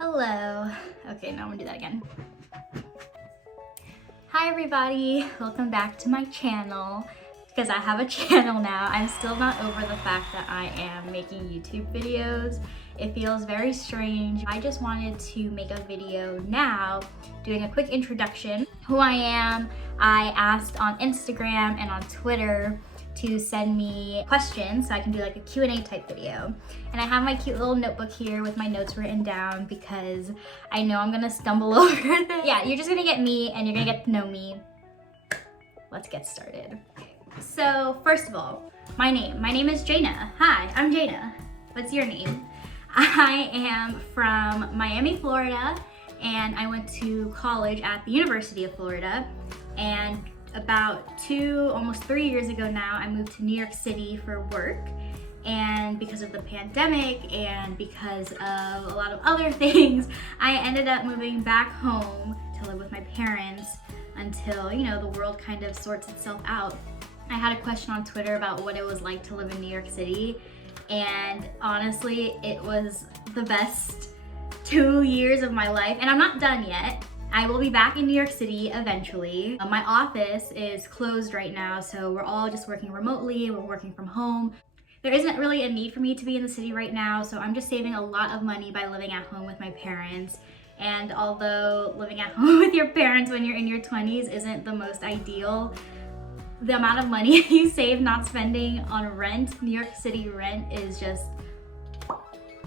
Hello. Okay, now I'm gonna do that again. Hi everybody, welcome back to my channel. Because I have a channel now, I'm still not over the fact that I am making YouTube videos. It feels very strange. I just wanted to make a video now doing a quick introduction. Who I am. I asked on Instagram and on Twitter to send me questions so I can do like a Q&A type video. And I have my cute little notebook here with my notes written down because I know I'm gonna stumble over this. Yeah, you're just gonna get me and you're gonna get to know me. Let's get started. So first of all, my name is Jayna. Hi, I'm Jayna. What's your name? I am from Miami, Florida, and I went to college at the University of Florida. And about almost 3 years ago now, I moved to New York City for work. And because of the pandemic and because of a lot of other things, I ended up moving back home to live with my parents until, you know, the world kind of sorts itself out. I had a question on Twitter about what it was like to live in New York City. And honestly, it was the best 2 years of my life. And I'm not done yet. I will be back in New York City eventually. My office is closed right now, so we're all just working remotely. We're working from home. There isn't really a need for me to be in the city right now, so I'm just saving a lot of money by living at home with my parents. And although living at home with your parents when you're in your 20s isn't the most ideal, the amount of money you save not spending on rent, New York City rent, is just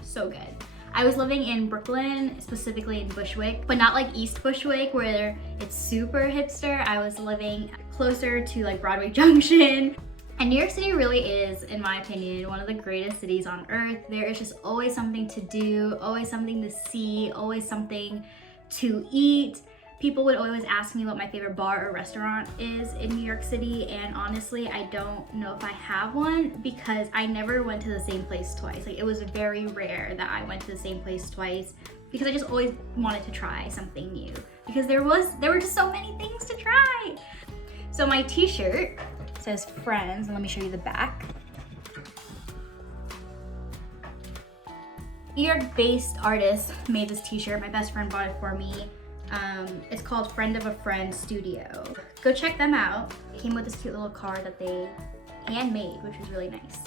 so good. I was living in Brooklyn, specifically in Bushwick, but not like East Bushwick where it's super hipster. I was living closer to like Broadway Junction. And New York City really is, in my opinion, one of the greatest cities on earth. There is just always something to do, always something to see, always something to eat. People would always ask me what my favorite bar or restaurant is in New York City, and honestly, I don't know if I have one because I never went to the same place twice. Like, it was very rare that I went to the same place twice because I just always wanted to try something new because there were just so many things to try. So my t-shirt says Friends, and let me show you the back. New York-based artist made this t-shirt. My best friend bought it for me. It's called Friend of a Friend Studio. Go check them out. It came with this cute little card that they handmade, which was really nice.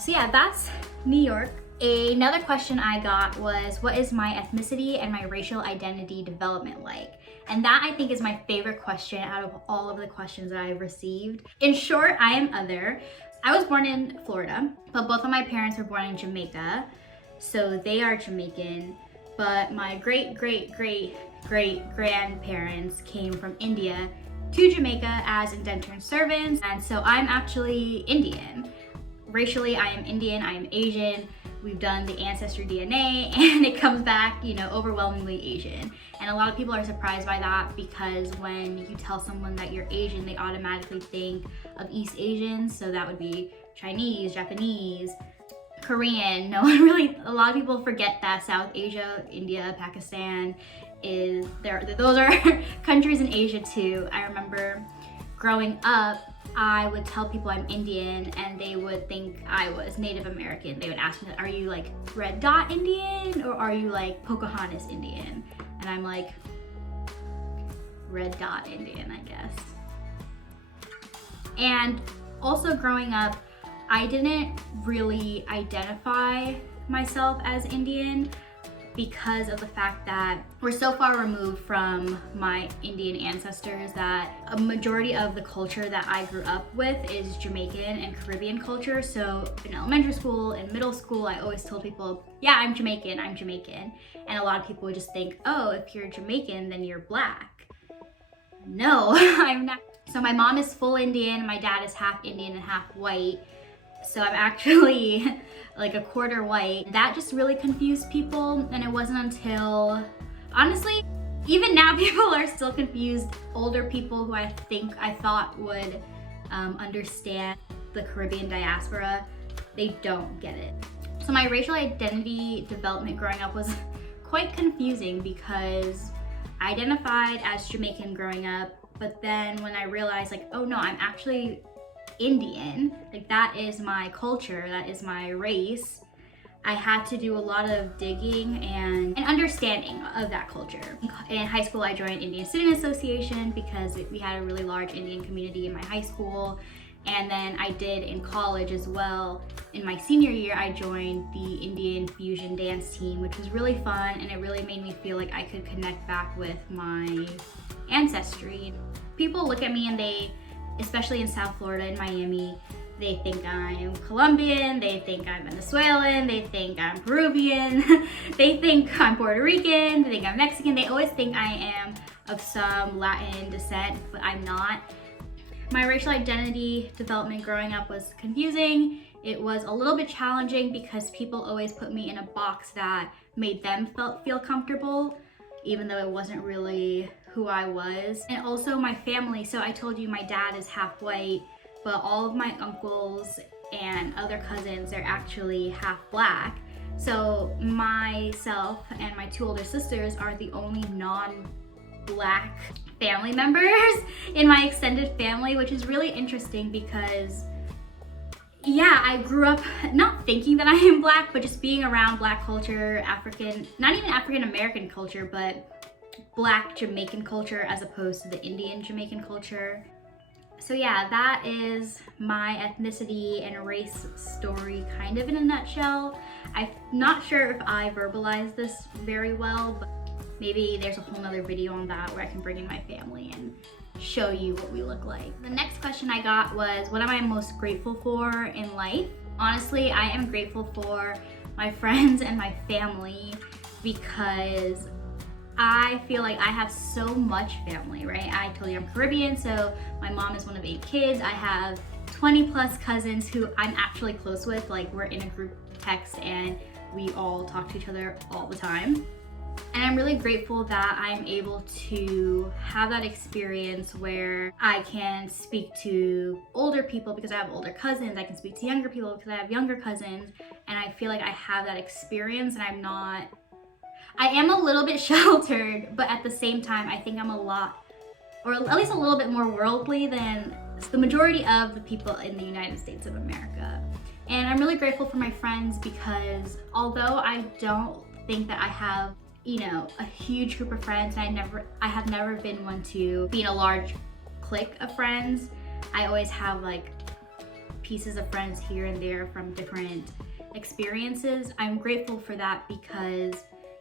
So yeah, that's New York. Another question I got was, what is my ethnicity and my racial identity development like? And that, I think, is my favorite question out of all of the questions that I've received. In short, I am other. I was born in Florida, but both of my parents were born in Jamaica, so they are Jamaican. But my great-great-great-grandparents came from India to Jamaica as indentured servants, and so I'm actually Indian. Racially, I am Indian, I am Asian. We've done the ancestry DNA and it comes back, you know, overwhelmingly Asian. And a lot of people are surprised by that because when you tell someone that you're Asian, they automatically think of East Asians, so that would be Chinese, Japanese, Korean. No one really, a lot of people forget that South Asia, India, Pakistan is there. Those are countries in Asia too. I remember growing up, I would tell people I'm Indian and they would think I was Native American. They would ask me, are you like Red Dot Indian or are you like Pocahontas Indian? And I'm like, Red Dot Indian, I guess. And also growing up, I didn't really identify myself as Indian because of the fact that we're so far removed from my Indian ancestors that a majority of the culture that I grew up with is Jamaican and Caribbean culture. So in elementary school and middle school, I always told people, yeah, I'm Jamaican, I'm Jamaican. And a lot of people would just think, oh, if you're Jamaican, then you're black. No, I'm not. So my mom is full Indian, my dad is half Indian and half white. So I'm actually like a quarter white. That just really confused people, and it wasn't until, honestly, even now people are still confused. Older people who I thought would understand the Caribbean diaspora, they don't get it. So my racial identity development growing up was quite confusing because I identified as Jamaican growing up, but then when I realized like, oh no, I'm actually Indian, like that is my culture, that is my race, I had to do a lot of digging and understanding of that culture. In high school, I joined Indian Student Association because we had a really large Indian community in my high school. And then I did in college as well. In my senior year, I joined the Indian fusion dance team, which was really fun, and it really made me feel like I could connect back with my ancestry. People look at me and they, especially in South Florida, in Miami, they think I'm Colombian, they think I'm Venezuelan, they think I'm Peruvian, they think I'm Puerto Rican, they think I'm Mexican. They always think I am of some Latin descent, but I'm not. My racial identity development growing up was confusing. It was a little bit challenging because people always put me in a box that made them feel comfortable, even though it wasn't really who I was. And also my family, so I told you my dad is half white, but all of my uncles and other cousins are actually half black. So myself and my 2 older sisters are the only non-black family members in my extended family, which is really interesting because, yeah, I grew up not thinking that I am black, but just being around black culture, not even African American culture, but black Jamaican culture as opposed to the Indian Jamaican culture. So yeah, that is my ethnicity and race story kind of in a nutshell. I'm not sure if I verbalized this very well, but maybe there's a whole nother video on that where I can bring in my family and show you what we look like. The next question I got was, what am I most grateful for in life? Honestly, I am grateful for my friends and my family because I feel like I have so much family, right? I told you I'm Caribbean, so my mom is one of 8 kids. I have 20 plus cousins who I'm actually close with. Like, we're in a group text and we all talk to each other all the time. And I'm really grateful that I'm able to have that experience where I can speak to older people because I have older cousins. I can speak to younger people because I have younger cousins. And I feel like I have that experience and I am a little bit sheltered, but at the same time, I think I'm a lot, or at least a little bit more worldly than the majority of the people in the United States of America. And I'm really grateful for my friends because although I don't think that I have, you know, a huge group of friends, and I have never been one to be in a large clique of friends. I always have like pieces of friends here and there from different experiences. I'm grateful for that because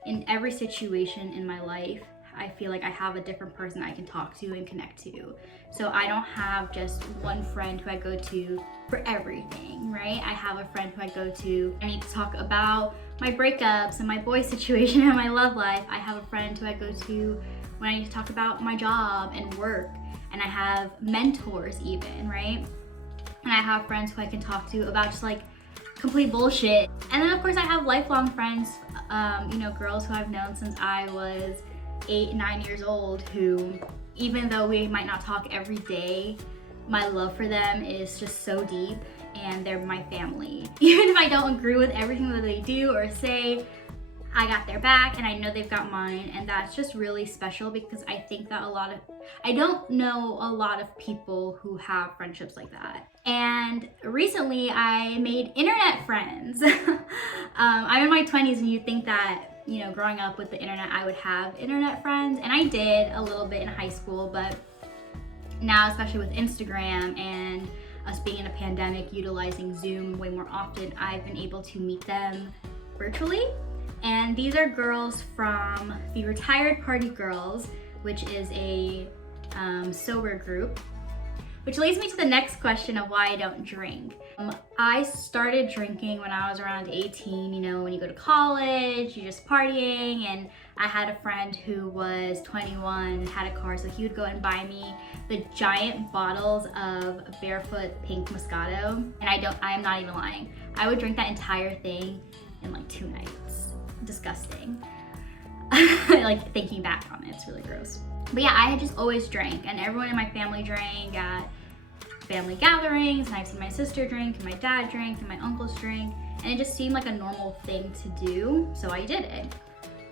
in every situation in my life, I feel like I have a different person I can talk to and connect to. So I don't have just one friend who I go to for everything, right? I have a friend who I go to, I need to talk about my breakups and my boy situation and my love life. I have a friend who I go to when I need to talk about my job and work. And I have mentors even, right? And I have friends who I can talk to about just like complete bullshit. And then of course I have lifelong friends, you know, girls who I've known since I was 8, 9 years old, who even though we might not talk every day, my love for them is just so deep and they're my family. Even if I don't agree with everything that they do or say, I got their back and I know they've got mine, and that's just really special because I think that I don't know a lot of people who have friendships like that. And recently I made internet friends. I'm in my 20s and you'd think that, you know, growing up with the internet, I would have internet friends, and I did a little bit in high school, but now, especially with Instagram and us being in a pandemic, utilizing Zoom way more often, I've been able to meet them virtually. And these are girls from the Retired Party Girls, which is a sober group. Which leads me to the next question of why I don't drink. I started drinking when I was around 18, you know, when you go to college, you're just partying, and I had a friend who was 21, had a car, so he would go and buy me the giant bottles of Barefoot Pink Moscato, and I am not even lying. I would drink that entire thing in like 2 nights. Disgusting. Like thinking back on it, it's really gross. But yeah, I had just always drank, and everyone in my family drank at family gatherings, and I've seen my sister drink, and my dad drink, and my uncles drink, and it just seemed like a normal thing to do, so I did it.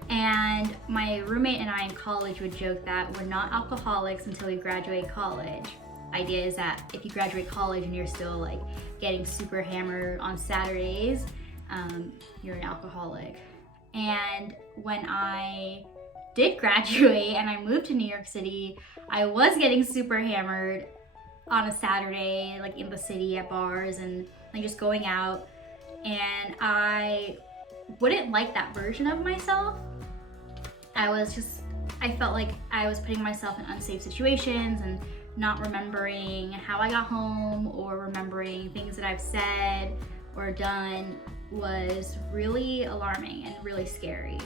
And my roommate and I in college would joke that we're not alcoholics until we graduate college. The idea is that if you graduate college and you're still like getting super hammered on Saturdays, you're an alcoholic. And when I did graduate and I moved to New York City, I was getting super hammered on a Saturday, like in the city at bars and like just going out. And I wouldn't like that version of myself. I felt like I was putting myself in unsafe situations and not remembering how I got home or remembering things that I've said or done was really alarming and really scary.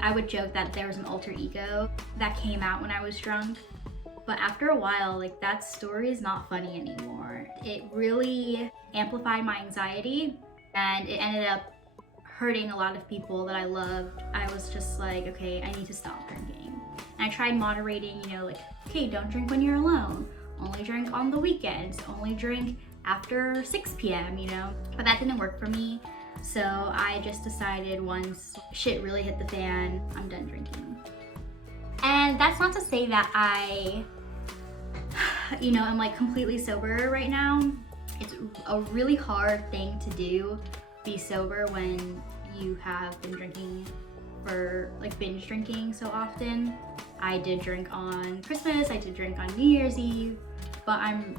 I would joke that there was an alter ego that came out when I was drunk, but after a while, like that story is not funny anymore. It really amplified my anxiety and it ended up hurting a lot of people that I loved. I was just like, okay, I need to stop drinking. And I tried moderating, you know, like, okay, don't drink when you're alone. Only drink on the weekends. Only drink after 6 p.m., you know? But that didn't work for me. So I just decided once shit really hit the fan, I'm done drinking. And that's not to say that I, you know, I'm like completely sober right now. It's a really hard thing to do, be sober when you have been drinking for like binge drinking so often. I did drink on Christmas, I did drink on New Year's Eve, but I'm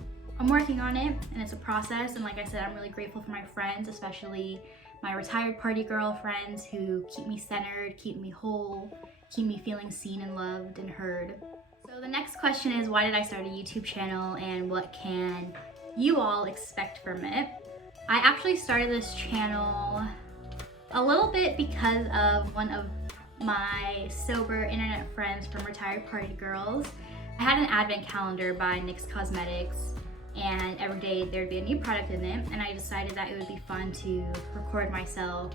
working on it and it's a process. And like I said, I'm really grateful for my friends, especially my retired party girl friends who keep me centered, keep me whole, keep me feeling seen and loved and heard. So the next question is, why did I start a YouTube channel and what can you all expect from it? I actually started this channel a little bit because of one of my sober internet friends from Retired Party Girls. I had an advent calendar by NYX Cosmetics and every day there'd be a new product in it, and I decided that it would be fun to record myself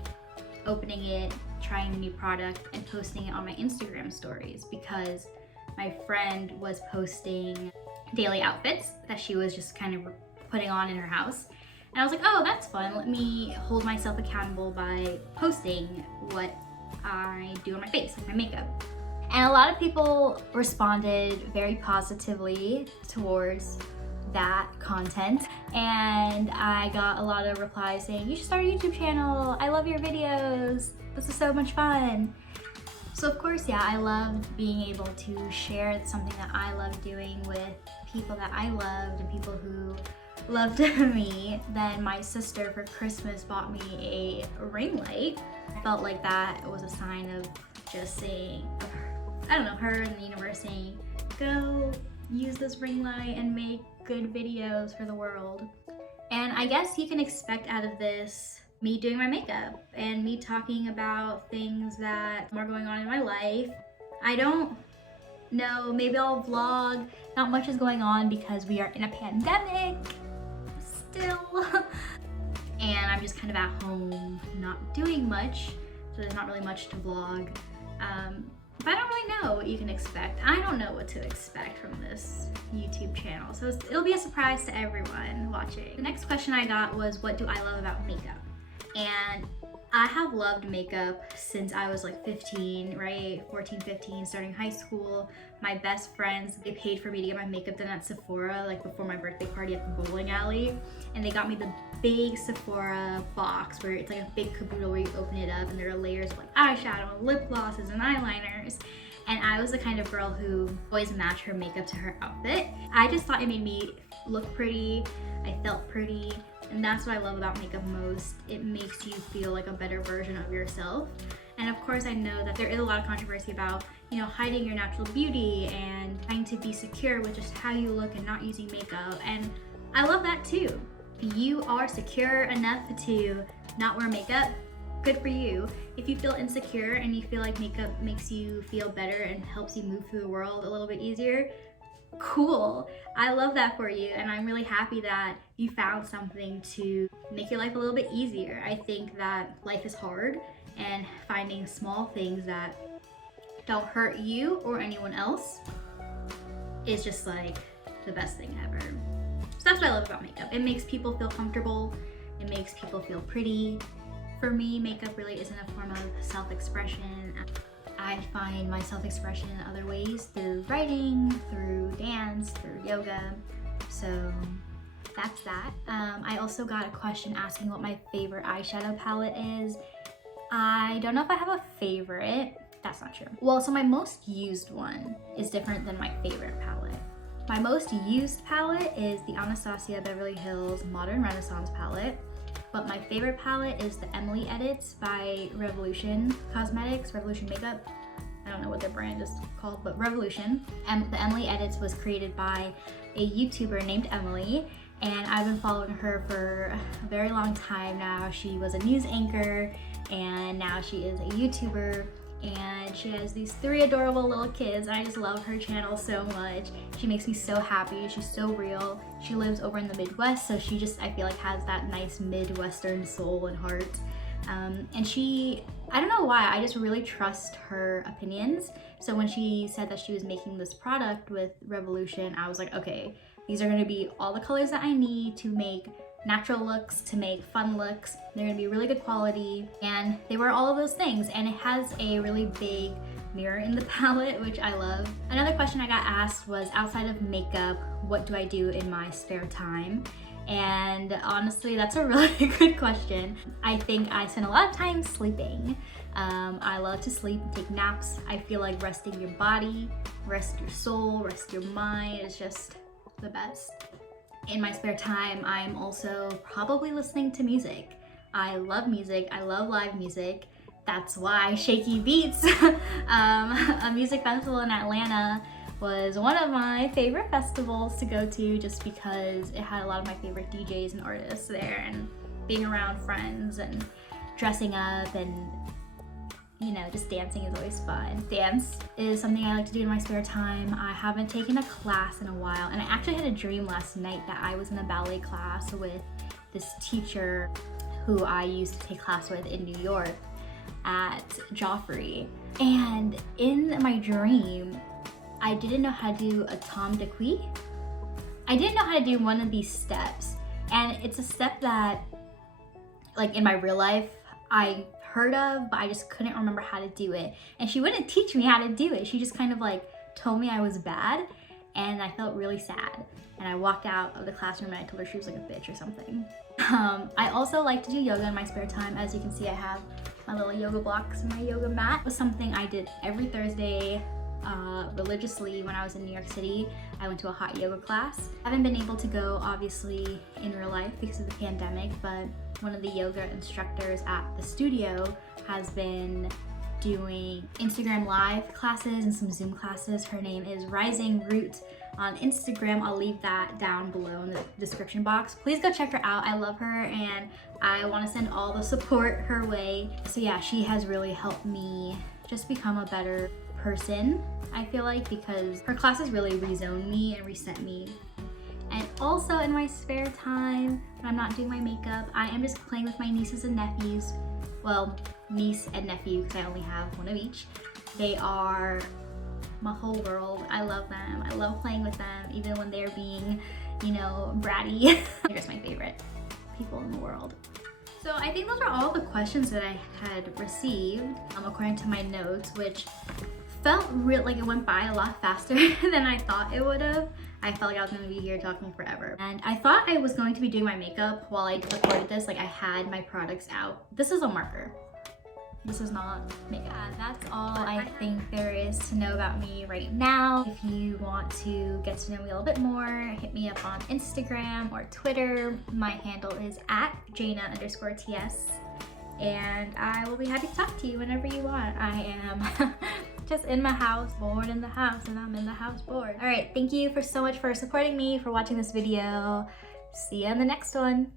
opening it, trying a new product, and posting it on my Instagram stories because my friend was posting daily outfits that she was just kind of putting on in her house. And I was like, oh, that's fun. Let me hold myself accountable by posting what I do on my face, like my makeup. And a lot of people responded very positively towards that content. And I got a lot of replies saying, you should start a YouTube channel. I love your videos. This is so much fun. So of course, yeah, I loved being able to share something that I love doing with people that I loved and people who loved me. Then my sister for Christmas bought me a ring light. I felt like that was a sign of just saying, I don't know, her and the universe saying, go use this ring light and make good videos for the world. And I guess you can expect out of this me doing my makeup and me talking about things that are going on in my life. I don't know, maybe I'll vlog. Not much is going on because we are in a pandemic still. And I'm just kind of at home not doing much, so there's not really much to vlog. But I don't really know what you can expect. I don't know what to expect from this YouTube channel, so it'll be a surprise to everyone watching. The next question I got was, what do I love about makeup? And I have loved makeup since I was like 15, right? 14, 15, starting high school. My best friends, they paid for me to get my makeup done at Sephora, like before my birthday party at the bowling alley. And they got me the big Sephora box where it's like a big caboodle where you open it up and there are layers of like eyeshadow and lip glosses and eyeliners. And I was the kind of girl who always matched her makeup to her outfit. I just thought it made me look pretty. I felt pretty. And that's what I love about makeup most. It makes you feel like a better version of yourself. And of course, I know that there is a lot of controversy about, you know, hiding your natural beauty and trying to be secure with just how you look and not using makeup. And I love that too. If you are secure enough to not wear makeup, good for you. If you feel insecure and you feel like makeup makes you feel better and helps you move through the world a little bit easier, cool. I love that for you, and I'm really happy that you found something to make your life a little bit easier. I think that life is hard, and finding small things that don't hurt you or anyone else is just like the best thing ever. So that's what I love about makeup. It makes people feel comfortable. It makes people feel pretty. For me, makeup really isn't a form of self-expression. I find my self-expression in other ways, through writing, through dance, through yoga. So that's that. I also got a question asking what my favorite eyeshadow palette is. I don't know if I have a favorite. That's not true. Well, so my most used one is different than my favorite palette. My most used palette is the Anastasia Beverly Hills Modern Renaissance palette, but my favorite palette is the Emily Edits by Revolution Cosmetics, Revolution Makeup. I don't know what their brand is called, but Revolution. And the Emily Edits was created by a YouTuber named Emily, and I've been following her for a very long time now. She was a news anchor, and now she is a YouTuber, and she has these 3 adorable little kids. I just love her channel so much. She makes me so happy. She's so real. She lives over in the Midwest, so she just, I feel like, has that nice Midwestern soul and heart. And she, I don't know why, I just really trust her opinions. So when she said that she was making this product with Revolution, I was like, okay, these are gonna be all the colors that I need to make natural looks, to make fun looks. They're gonna be really good quality, and they were all of those things. And it has a really big mirror in the palette, which I love. Another question I got asked was, outside of makeup, what do I do in my spare time? And honestly, that's a really good question. I think I spend a lot of time sleeping. I love to sleep and take naps. I feel like resting your body, rest your soul, rest your mind is just the best. In my spare time, I'm also probably listening to music. I love music, I love live music. That's why Shaky Beats, a music festival in Atlanta, was one of my favorite festivals to go to, just because it had a lot of my favorite DJs and artists there, and being around friends and dressing up and, you know, just dancing is always fun. Dance is something I like to do in my spare time. I haven't taken a class in a while, and I actually had a dream last night that I was in a ballet class with this teacher who I used to take class with in New York at Joffrey. And in my dream, I didn't know how to do a Tom de Qui. I didn't know how to do one of these steps. And it's a step that, like, in my real life, I heard of, but I just couldn't remember how to do it. And she wouldn't teach me how to do it. She just kind of like told me I was bad, and I felt really sad. And I walked out of the classroom and I told her she was like a bitch or something. I also like to do yoga in my spare time. As you can see, I have my little yoga blocks and my yoga mat. It was something I did every Thursday religiously when I was in New York City. I went to a hot yoga class. I haven't been able to go, obviously, in real life because of the pandemic, but one of the yoga instructors at the studio has been doing Instagram live classes and some Zoom classes. Her name is Rising Root on Instagram. I'll leave that down below in the description box. Please go check her out. I love her, and I want to send all the support her way. So yeah, she has really helped me just become a better person, I feel like, because her classes really rezone me and reset me. And also in my spare time, when I'm not doing my makeup, I am just playing with my nieces and nephews. Well, niece and nephew, because I only have one of each. They are my whole world. I love them. I love playing with them, even when they're being, you know, bratty. They're just my favorite people in the world. So I think those are all the questions that I had received, according to my notes, which felt real, like it went by a lot faster than I thought it would have. I felt like I was going to be here talking forever. And I thought I was going to be doing my makeup while I recorded this, like I had my products out. This is a marker. This is not makeup. Yeah, that's all I think there is to know about me right now. If you want to get to know me a little bit more, hit me up on Instagram or Twitter. My handle is @Jayna_TS. And I will be happy to talk to you whenever you want. I am just in my house, bored in the house, and I'm in the house bored. All right, thank you so much for supporting me, for watching this video. See you in the next one.